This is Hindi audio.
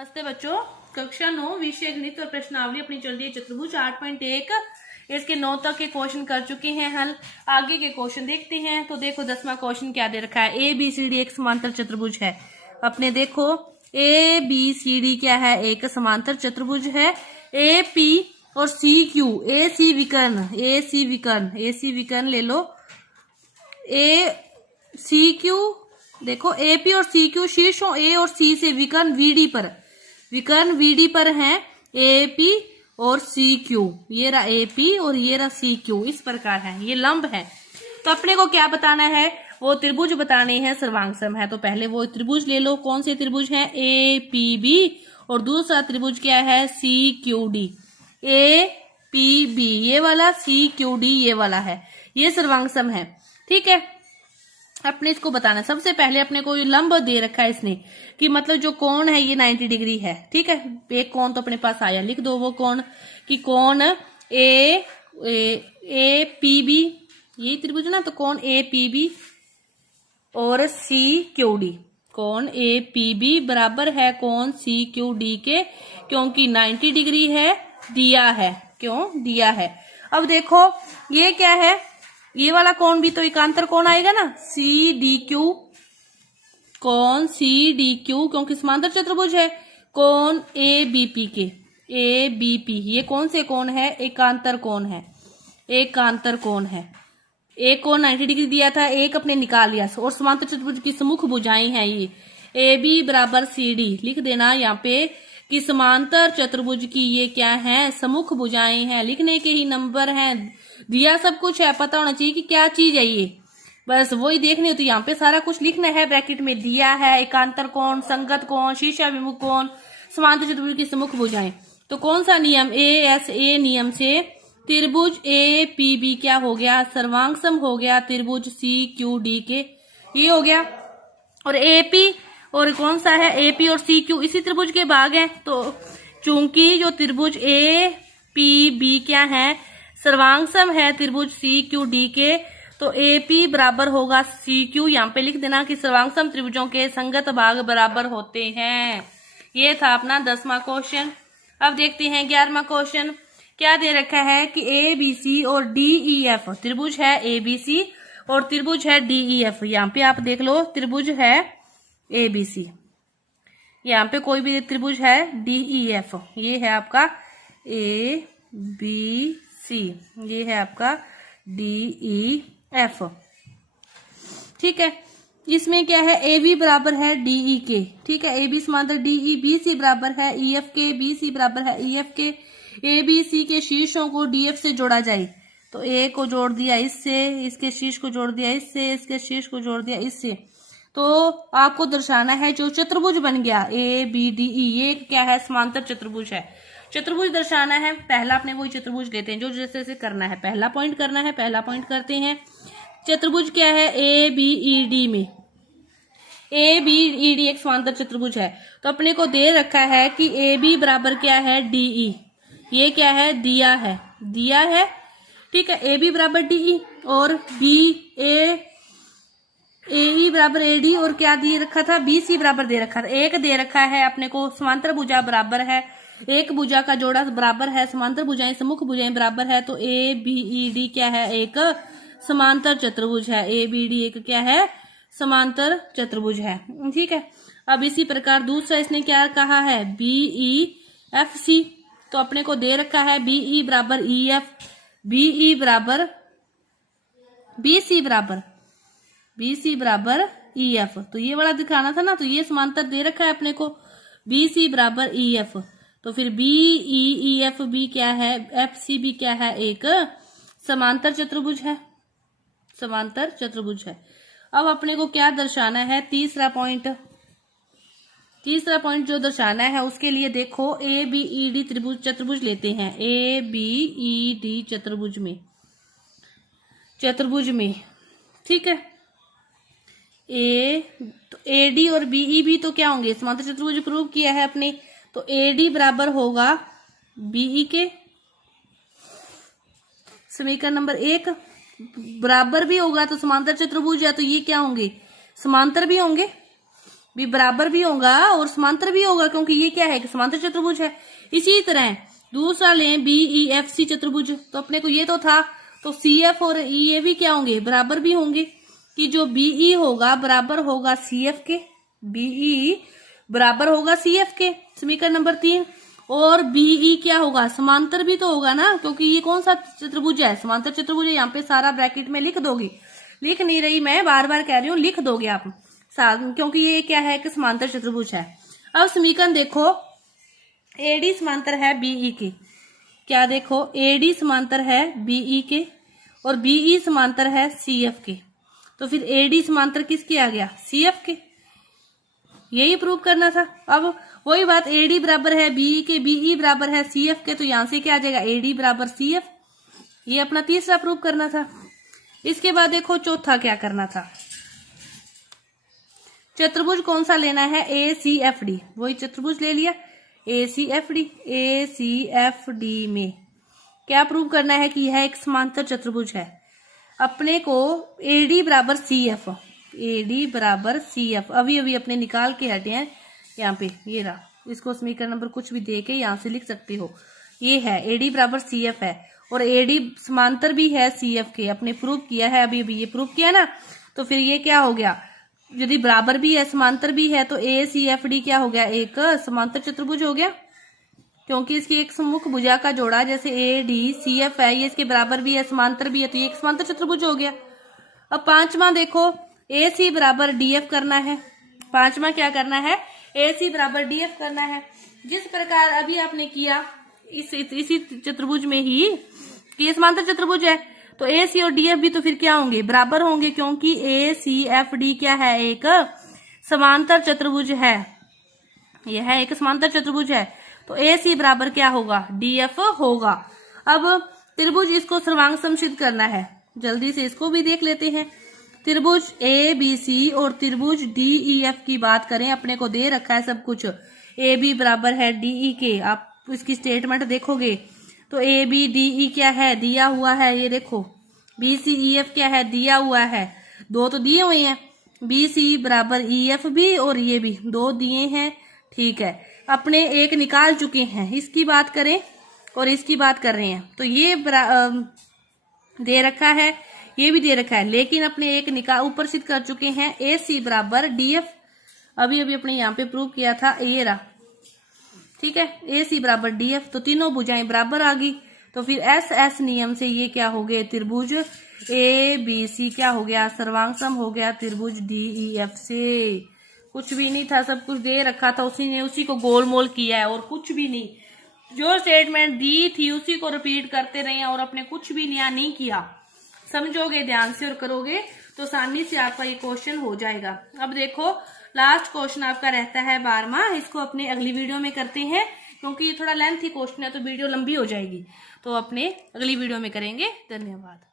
नमस्ते बच्चों, कक्षा 9 विषय गणित और प्रश्नावली अपनी चल रही है चतुर्भुज 8.1। इसके 9 तक के क्वेश्चन कर चुके हैं हल। आगे के क्वेश्चन देखते हैं। तो देखो 10वां क्वेश्चन क्या दे रखा है। ए बी सी डी एक समांतर चतुर्भुज है। अपने देखो ए बी सी डी क्या है, एक समांतर चतुर्भुज है। ए पी और सी क्यू ए सी विकर्ण ले लो। ए सी क्यू देखो ए पी और सी क्यू शीर्षों ए और सी से विकर्ण वीडी पर हैं। ए पी और सी क्यू, ये रहा ए पी और ये रहा सी क्यू, इस प्रकार है, ये लंब है। तो अपने को क्या बताना है, वो त्रिभुज बताने हैं, सर्वांगसम है। तो पहले वो त्रिभुज ले लो। कौन से त्रिभुज है, ए पी बी, और दूसरा त्रिभुज क्या है, C Q D. A P B ये वाला, सी क्यू डी ये वाला है, ये सर्वांगसम है। ठीक है, अपने इसको बताना। सबसे पहले अपने को ये लंब दे रखा है इसने, कि मतलब जो कोण है ये 90 डिग्री है। ठीक है, एक कोण तो अपने पास आया, लिख दो वो कोण, कि कोण ए पी बी, ये त्रिभुज ना, तो कोण ए पी बी और सी क्यू डी। कोण ए पी बी बराबर है कोण सी क्यू डी के, क्योंकि 90 डिग्री है, दिया है। क्यों दिया है। अब देखो ये क्या है, ये वाला कोण भी तो एकांतर कोण आएगा ना, सी डी क्यू, कोण सी डी क्यू, क्योंकि समांतर चतुर्भुज है। कोण ए बी पी के, ए बी पी ये कौन से कोण है, एकांतर कोण है, एकांतर कोण है। एक कोण 90 डिग्री दिया था, एक अपने निकाल लिया, और समांतर चतुर्भुज की सम्मुख भुजाएं हैं ये। ए बी बराबर सी डी लिख देना यहाँ पे, कि समांतर चतुर्भुज की ये क्या है, सम्मुख भुजाएं हैं। लिखने के ही नंबर हैं, दिया सब कुछ है, पता होना चाहिए कि क्या चीज है ये, बस वही देखनी होती है। यहाँ पे सारा कुछ लिखना है, ब्रैकेट में दिया है, एकांतर कोण, संगत कोण, शीर्षाभिमुख कोण, समांतर चतुर्भुज की सम्मुख भुजाएं। तो कौन सा नियम, ए नियम से त्रिभुज ए पी बी क्या हो गया, सर्वांगसम हो गया त्रिभुज सी क्यू डी के, ये हो गया। और ए पी और कौन सा है, ए पी और सी क्यू इसी त्रिभुज के भाग हैं। तो चूंकि जो त्रिभुज ए पी बी क्या है, सर्वांगसम है त्रिभुज सी क्यू डी के, तो ए पी बराबर होगा सी क्यू। यहाँ पे लिख देना कि सर्वांगसम त्रिभुजों के संगत भाग बराबर होते हैं। ये था अपना 10वां क्वेश्चन। अब देखते हैं 11वां क्वेश्चन। क्या दे रखा है कि ए बी सी और डी ई एफ त्रिभुज है, ए बी सी और त्रिभुज है डी ई एफ। यहाँ पे आप देख लो त्रिभुज है ए बी सी, यहाँ पे कोई भी त्रिभुज है डी ई एफ, ये है आपका ए बी सी, ये है आपका डी ई एफ। ठीक है, इसमें क्या है, ए बी बराबर है डी ई के। ठीक है, ए बी समांतर डी ई, बी सी बराबर है ई एफ के, बी सी बराबर है ई एफ के। ए बी सी के शीर्षों को डी एफ से जोड़ा जाए, तो ए को जोड़ दिया इससे, इसके शीर्ष को जोड़ दिया इससे, इसके शीर्ष को जोड़ दिया इससे। तो आपको दर्शाना है जो चतुर्भुज बन गया ए बी डी ई, ये क्या है, समांतर चतुर्भुज है। चतुर्भुज दर्शाना है, पहला अपने वही चतुर्भुज लेते हैं जो जैसे जैसे करना है। पहला पॉइंट करना है, पहला पॉइंट करते हैं। चतुर्भुज क्या है, ए बी ई डी में, ए बी ई डी एक समांतर चतुर्भुज है। तो अपने को दे रखा है कि ए बी बराबर क्या है, डी ई, ये क्या है, दिया है। ठीक है, ए बी बराबर डी ई और बी ए ई बराबर ए डी, और क्या दे रखा था, बी सी बराबर दे रखा था। एक दे रखा है अपने को समांतर भुजा बराबर है, एक भुजा का जोड़ा बराबर है, समांतर भुजाएं सम्मुख भुजाएं बराबर है। तो ए बी ई डी क्या है, एक समांतर चतुर्भुज है। ए बी डी एक क्या है, समांतर चतुर्भुज है। ठीक है, अब इसी प्रकार दूसरा इसने क्या कहा है, बी ई एफ सी। तो अपने को दे रखा है बी ई बराबर ई एफ, बी ई बराबर बी सी बराबर ई एफ। तो ये वाला दिखाना था ना, तो ये समांतर दे रखा है अपने को, बी सी बराबर ई एफ। तो फिर बी ई एफ भी क्या है, एफ सी भी क्या है, एक समांतर चतुर्भुज है, समांतर चतुर्भुज है। अब अपने को क्या दर्शाना है, तीसरा पॉइंट जो दर्शाना है उसके लिए देखो ए बी ई डी त्रिभुज चतुर्भुज लेते हैं। ए बी ई डी चतुर्भुज में ठीक है, ए डी और बीई भी तो क्या होंगे, समांतर चतुर्भुज प्रूव किया है अपने। तो ए डी बराबर होगा बीई के, समीकरण नंबर 1 बराबर भी होगा तो समांतर चतुर्भुज है, तो ये क्या होंगे, समांतर भी होंगे। भी बराबर भी होगा और समांतर भी होगा, क्योंकि ये क्या है कि समांतर चतुर्भुज है। इसी तरह दूसरा लें BEFC चतुर्भुज, तो अपने को ये तो था, तो CF और EA भी क्या होंगे, बराबर भी होंगे, कि जो BE होगा बराबर होगा CF के, BE बराबर होगा CF के, समीकरण नंबर 3। और BE क्या होगा, समांतर भी तो होगा ना, क्योंकि ये कौन सा चतुर्भुज है, समांतर चतुर्भुज है। यहाँ पे सारा ब्रैकेट में लिख दोगे, लिख नहीं रही मैं, बार बार कह रही हूँ, लिख दोगे आप साथ, क्योंकि ये क्या है कि समांतर चतुर्भुज है। अब समीकरण देखो, AD समांतर है BE के, क्या देखो AD समांतर है BE के और BE समांतर है CF के, तो फिर AD समांतर किसके आ गया, CF के, यही प्रूव करना था। अब वही बात, AD बराबर है BE के, BE बराबर है CF के, तो यहां से क्या आ जाएगा, AD बराबर CF, ये अपना तीसरा प्रूव करना था। इसके बाद देखो चौथा क्या करना था, चतुर्भुज कौन सा लेना है, ACFD, वही चतुर्भुज ले लिया ACFD। ACFD में क्या प्रूव करना है कि यह एक समांतर चतुर्भुज है। अपने को AD बराबर CF, AD बराबर CF अभी अभी अपने निकाल के हटे हैं, यहाँ पे ये रहा, इसको समीकरण नंबर कुछ भी दे के यहाँ से लिख सकते हो, ये है AD बराबर CF है और AD समांतर भी है CF के, अपने प्रूव किया है, अभी अभी ये प्रूव किया ना, तो फिर ये क्या हो गया, यदि बराबर भी है समांतर भी है तो ACFD क्या हो गया, एक समांतर चतुर्भुज हो गया, क्योंकि इसकी एक सम्मुख भुजा का जोड़ा जैसे ADCF है, ये इसके बराबर भी है समांतर भी है, तो ये एक समांतर चतुर्भुज हो गया। अब पांचवा देखो, AC बराबर DF करना है, पांचवा क्या करना है, AC बराबर DF करना है। जिस प्रकार अभी आपने किया इसी चतुर्भुज में ही, कि ये समांतर चतुर्भुज है, तो AC और DF भी तो फिर क्या होंगे, बराबर होंगे, क्योंकि ACFD क्या है, एक समांतर चतुर्भुज है, यह एक समांतर चतुर्भुज है, तो AC बराबर क्या होगा, DF होगा। अब त्रिभुज इसको सर्वांग समसिद्ध करना है, जल्दी से इसको भी देख लेते हैं। त्रिभुज ABC और त्रिभुज DEF की बात करें, अपने को दे रखा है सब कुछ, AB बराबर है DE के, आप इसकी स्टेटमेंट देखोगे तो ABDE क्या है, दिया हुआ है, ये देखो BCEF क्या है, दिया हुआ है, दो तो दिए हुए हैं, BC बराबर EF भी और ये भी दो दिए हैं, ठीक है, अपने एक निकाल चुके हैं, इसकी बात करें और इसकी बात कर रहे हैं, तो ये दे रखा है, ये भी दे रखा है, लेकिन अपने एक निकाल ऊपर सिद्ध कर चुके हैं, AC बराबर DF, अभी अभी अपने यहाँ पे प्रूव किया था, ये रहा, ठीक है, AC बराबर DF, तो तीनों भुजाएं बराबर आ गई, तो फिर SS नियम से ये क्या हो गए, त्रिभुज ABC क्या हो गया, सर्वांग सम हो गया त्रिभुज DEF से। कुछ भी नहीं था, सब कुछ दे रखा था, उसी ने उसी को गोल मोल किया है और कुछ भी नहीं, जो स्टेटमेंट दी थी उसी को रिपीट करते रहे और अपने कुछ भी नया नहीं किया। समझोगे ध्यान से और करोगे तो आसानी से आपका ये क्वेश्चन हो जाएगा। अब देखो लास्ट क्वेश्चन आपका रहता है 12वां, इसको अपने अगली वीडियो में करते हैं, क्योंकि ये थोड़ा लेंथी क्वेश्चन है तो वीडियो लंबी हो जाएगी, तो अपने अगली वीडियो में करेंगे। धन्यवाद।